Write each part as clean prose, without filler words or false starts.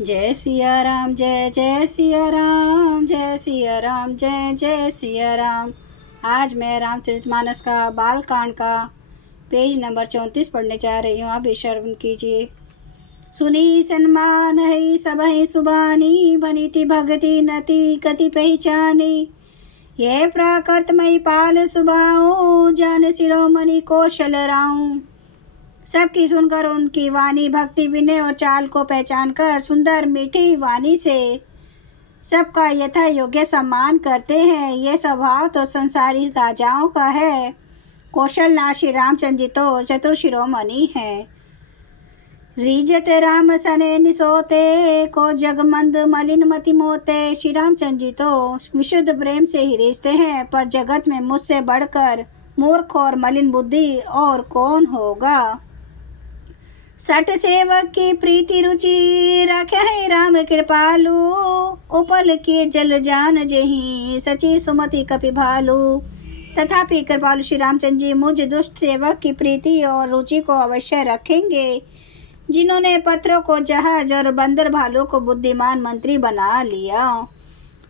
जय सिया राम, जय जय सिया राम, जय सिया राम, जय जय सिया राम। आज मैं रामचरितमानस का बालकांड का पेज नंबर 34 पढ़ने जा रही हूँ। आप भी श्रवण कीजिए। सुनी सन्मान है सबहि सुबानी, बनीति भगति नति कति पहचानी। यह प्राकृतमयी पाल सुबाऊ, जान शिरोमणि कौशल राऊं। सबकी सुनकर उनकी वाणी भक्ति विनय और चाल को पहचान कर सुंदर मीठी वाणी से सबका यथा योग्य सम्मान करते हैं। ये स्वभाव तो संसारी राजाओं का है। कौशल नाशी रामचंद्र जी तो चतुर शिरोमणि है। रीजत राम सने निसोते, को जगमंद मलिन मति मोते। श्री रामचंद्र जी तो विशुद्ध प्रेम से ही रिश्ते हैं, पर जगत में मुझसे बढ़कर मूर्ख और मलिन बुद्धि और कौन होगा। सठ सेवक की प्रीति रुचि, रखे है राम कृपालु। उपल के जल जान जही, सची सुमति कपि भालू। तथापि कृपालु श्री रामचंद्र जी मुझ दुष्ट सेवक की प्रीति और रुचि को अवश्य रखेंगे, जिन्होंने पत्रों को जहाज और बंदर भालू को बुद्धिमान मंत्री बना लिया।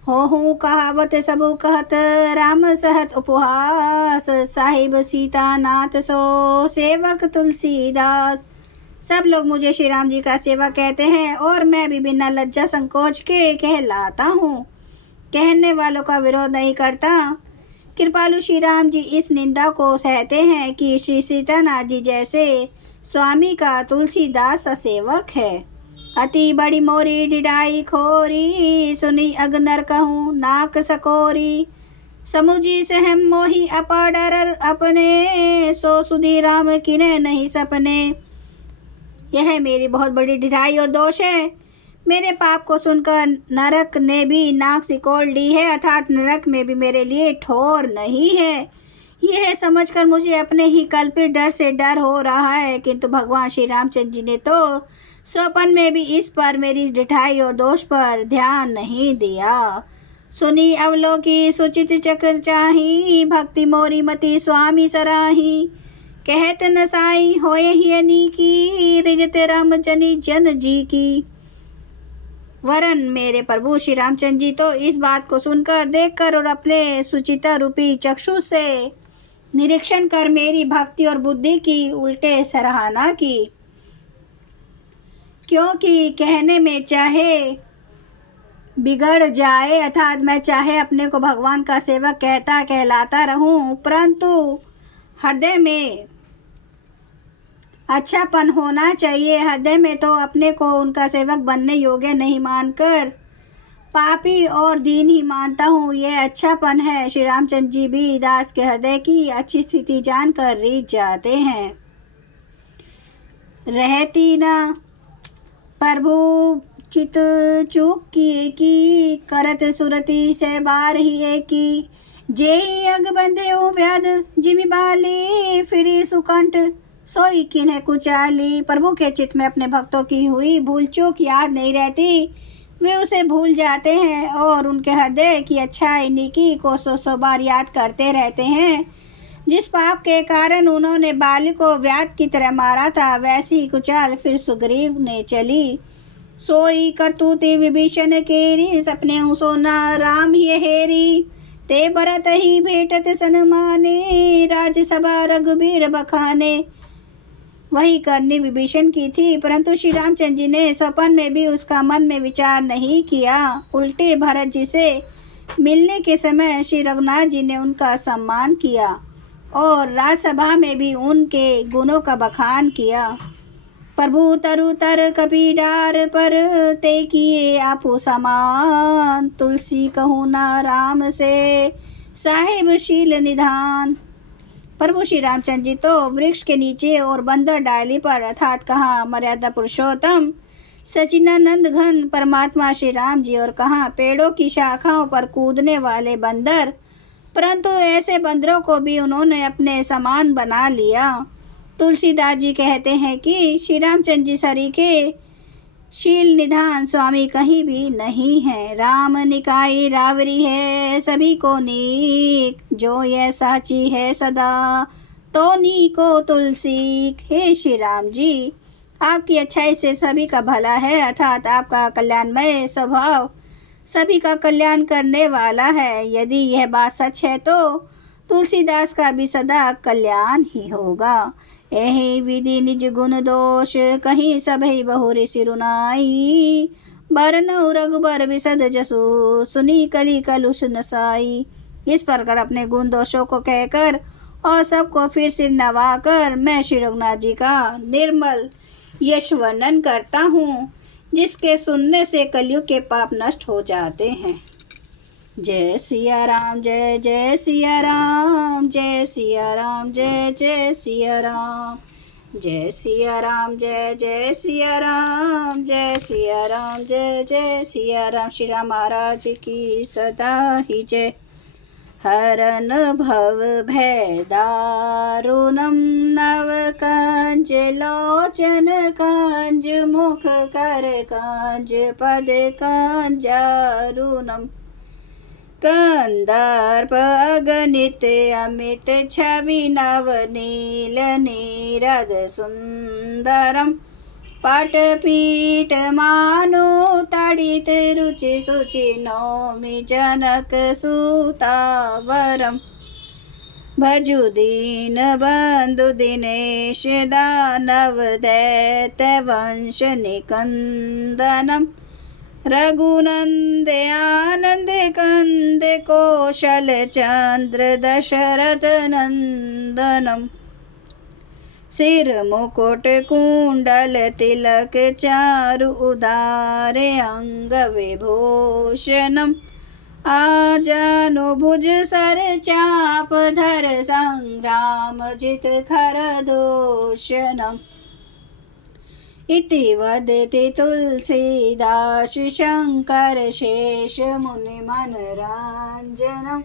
हो कहावत सबु कहत, राम सहत उपहास। साहिब सीता नाथ सो, सेवक तुलसीदास। सब लोग मुझे श्री राम जी का सेवक कहते हैं और मैं भी बिना लज्जा संकोच के कहलाता हूँ। कहने वालों का विरोध नहीं करता। कृपालु श्री राम जी इस निंदा को सहते हैं कि श्री सीतानाथ जी जैसे स्वामी का तुलसीदास सेवक है। अति बड़ी मोरी डिडाई खोरी, सुनी अगनर कहूँ नाक सकोरी। समुझी सहम मोही अपाडर अपने, सो सुधी राम किने नहीं सपने। यह मेरी बहुत बड़ी ढिठाई और दोष है। मेरे पाप को सुनकर नरक ने भी नाक सिकोड़ ली है, अर्थात नरक में भी मेरे लिए ठोर नहीं है। यह समझकर मुझे अपने ही कल्पित डर से डर हो रहा है, किंतु भगवान श्री रामचंद्र जी ने तो स्वप्न में भी इस पर मेरी ढिठाई और दोष पर ध्यान नहीं दिया। सुनी अवलोकी सुचित चक्र चाही, भक्ति मोरी मति स्वामी सराही। कहत न साई होए हियनी की, रिजत राम जनी जन जी की। वरन मेरे प्रभु श्री रामचंद्र जी तो इस बात को सुनकर देखकर और अपने सुचिता रूपी चक्षु से निरीक्षण कर मेरी भक्ति और बुद्धि की उल्टे सराहना की। क्योंकि कहने में चाहे बिगड़ जाए, अर्थात मैं चाहे अपने को भगवान का सेवक कहलाता रहूं, परंतु हृदय में अच्छापन होना चाहिए। हृदय में तो अपने को उनका सेवक बनने योग्य नहीं मानकर पापी और दीन ही मानता हूँ। यह अच्छापन है। श्री रामचंद्र जी भी दास के हृदय की अच्छी स्थिति जानकर रीझ जाते हैं। रहती न प्रभु चित चूक किए की, करत सुरति से बार ही एकी। जे अग बंधे व्याध जिमि बाली, फिरी सुकंठ सोई किन्हें कुचाली। प्रभु के चित्त में अपने भक्तों की हुई भूल चूक याद नहीं रहती, वे उसे भूल जाते हैं और उनके हृदय की अच्छाई नेकी को सौ बार याद करते रहते हैं। जिस पाप के कारण उन्होंने बाली को व्याध की तरह मारा था, वैसी कुचाल फिर सुग्रीव ने चली। सोई करतूती विभीषण केरी, सपने सोना राम ही हेरी। ते भरत ही भेटत सनमाने, राज्यसभा रघुबीर बखाने। वही करनी विभीषण की थी, परंतु श्री रामचंद्र जी ने स्वप्न में भी उसका मन में विचार नहीं किया। उल्टे भरत जी से मिलने के समय श्री रघुनाथ जी ने उनका सम्मान किया और राजसभा में भी उनके गुणों का बखान किया। प्रभु तरु तर कपीडार पर, ते किए आपो समान। तुलसी कहूँ ना राम से, साहिब शील निधान। प्रभु श्री रामचंद्र जी तो वृक्ष के नीचे और बंदर डाली पर, अर्थात कहाँ मर्यादा पुरुषोत्तम सचिनानंद घन परमात्मा श्री राम जी, और कहाँ पेड़ों की शाखाओं पर कूदने वाले बंदर। परंतु ऐसे बंदरों को भी उन्होंने अपने समान बना लिया। तुलसीदास जी कहते हैं कि श्री रामचंद्र जी सरीखे शील निधान स्वामी कहीं भी नहीं है। राम निकाय रावरी है सभी को नीक, जो यह साची है सदा तो नी को तुलसी। हे श्री राम जी, आपकी अच्छाई से सभी का भला है, अर्थात आपका कल्याणमय स्वभाव सभी का कल्याण करने वाला है। यदि यह बात सच है तो तुलसीदास का भी सदा कल्याण ही होगा। यही विधि निज गुण दोष कहीं सभई बहुरी सिरुनाई, बरनऊ रघुबर विशद जसु सुनी कली कलुष नसाई। इस प्रकार अपने गुण दोषों को कहकर और सबको फिर सिर नवाकर मैं श्री रघुनाथ जी का निर्मल यश वर्णन करता हूँ, जिसके सुनने से कलयुग के पाप नष्ट हो जाते हैं। जय सिया राम, जय जय सिया राम, जय सिया राम, जय जय सिया राम, जय सिया राम, जय जय सिया राम, जय सिया राम, जय जय सिया राम। श्री राम महाराज की सदा ही जय। हरन भव भय दारुणम नव कंज लोचन कंज मुख कर कंज पद कंजारुणम, कंदर्प अगणित अमित छवि नव नील नीरद सुंदरम, पटपीठ मानो तड़ित रुचि सुचि नौमि जनक सुतावरम, भजु दीन बंधु दिनेश दानव दैत्य वंश निकंदनम, रघुनंद आनंद कंद कौशल चंद्र दशरथ नंदनम, सिर मुकुट कुंडल तिलक चारु उदारे अंग विभूषणम, आजानुभुज सर चाप धर संग्राम जित खर दूषणम। इति वदति तुलसीदास शंकर शेष मुनि मनोरंजनम,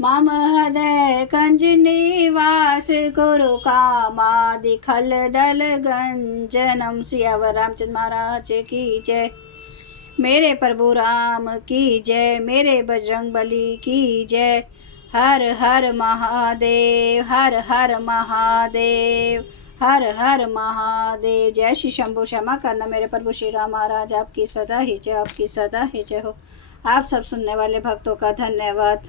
मम हृदय कंज निवास गुरु कामादि खल दल गंजनम। सियावर रामचंद्र महाराज की जय। मेरे प्रभु राम की जय, मेरे बजरंग बली की जय। हर हर महादेव, हर हर महादेव, हर हर महादेव। जय श्री शंभु। क्षमा करना मेरे प्रभु श्री राम महाराज, आपकी सदा ही जय, आपकी सदा ही जय हो। आप सब सुनने वाले भक्तों का धन्यवाद।